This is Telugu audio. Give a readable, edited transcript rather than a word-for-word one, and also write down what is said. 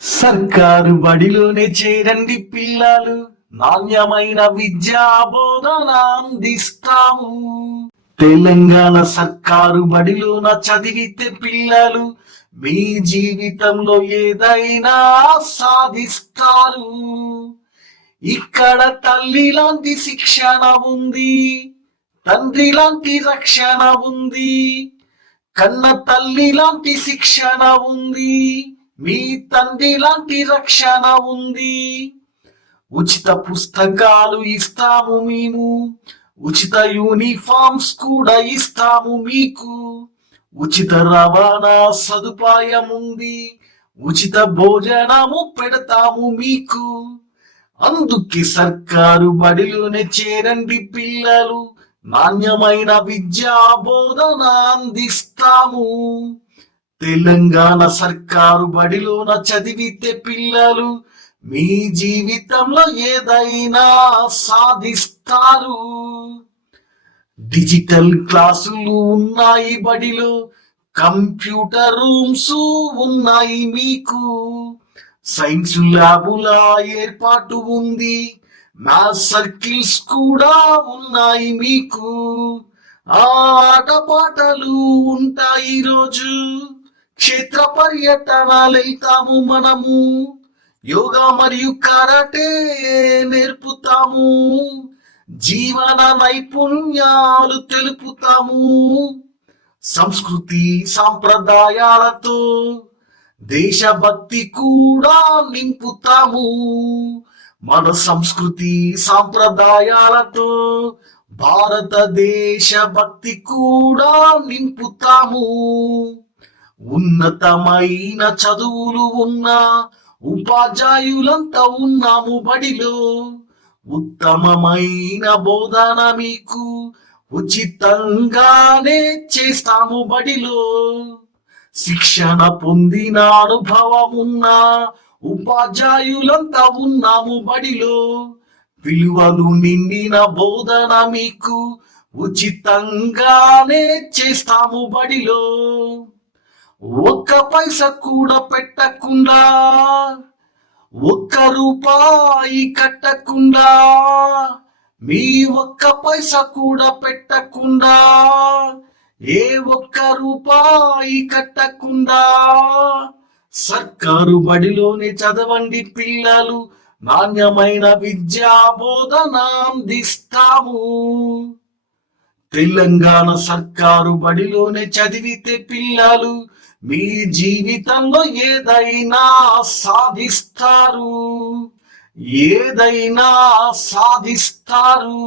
సర్కారు బడిలోనే చేరండి పిల్లలు, నాణ్యమైన విద్యా బోధన అందిస్తాము. తెలంగాణ సర్కారు బడిలోన చదివితే పిల్లలు మీ జీవితంలో ఏదైనా సాధిస్తారు. ఇక్కడ తల్లి లాంటి శిక్షణ ఉంది, తండ్రి లాంటి రక్షణ ఉంది, కన్న తల్లి లాంటి శిక్షణ ఉంది, మీ తండ్రి లాంటి రక్షణ ఉంది. ఉచిత పుస్తకాలు ఇస్తాము మేము, ఉచిత యూనిఫామ్స్ కూడా ఇస్తాము మీకు, ఉచిత రవాణా సదుపాయం ఉంది, ఉచిత భోజనము పెడతాము మీకు. అందుకే సర్కారు బడిలోనే చేరండి పిల్లలు, నాణ్యమైన విద్యా బోధన అందిస్తాము. తెలంగాణ సర్కారు బడిలోన చదివితే పిల్లలు మీ జీవితంలో ఏదైనా సాధిస్తారు. డిజిటల్ క్లాసులు ఉన్నాయి బడిలో, కంప్యూటర్ రూమ్స్ ఉన్నాయి మీకు, సైన్స్ ల్యాబుల ఏర్పాటు ఉంది, మ్యాథ్స్ సర్కిల్స్ కూడా ఉన్నాయి మీకు. ఆటపాటలు ఉంటాయి రోజు, క్షేత్ర పర్యటనలు వెళ్తాము మనము, యోగా మరియు కరాటే నేర్పుతాము, జీవన నైపుణ్యాలు తెలుపుతాము. సంస్కృతి సాంప్రదాయాలతో దేశభక్తి కూడా నింపుతాము. మన సంస్కృతి సాంప్రదాయాలతో భారతదేశ భక్తి కూడా నింపుతాము. ఉన్నతమైన చదువులు ఉన్న ఉపాధ్యాయులంతా ఉన్నాము బడిలో, ఉత్తమమైన బోధన మీకు ఉచితంగానే చేస్తాము బడిలో. శిక్షణ పొందిన అనుభవం ఉన్న ఉపాధ్యాయులంతా ఉన్నాము బడిలో, విలువలు నిండిన బోధన మీకు ఉచితంగానే చేస్తాము బడిలో. ఒక్క పైస కూడా పెట్టకుండా, ఒక్క రూపాయి కట్టకుండా, మీ ఒక్క పైస కూడా పెట్టకుండా, ఏ ఒక్క రూపాయి కట్టకుండా సర్కారు బడిలోనే చదవండి పిల్లలు, నాణ్యమైన విద్యా బోధన అందిస్తాము. తెలంగాణ సర్కారు బడిలోనే చదివితే పిల్లలు మీ జీవితంలో ఏదైనా సాధిస్తారు, ఏదైనా సాధిస్తారు.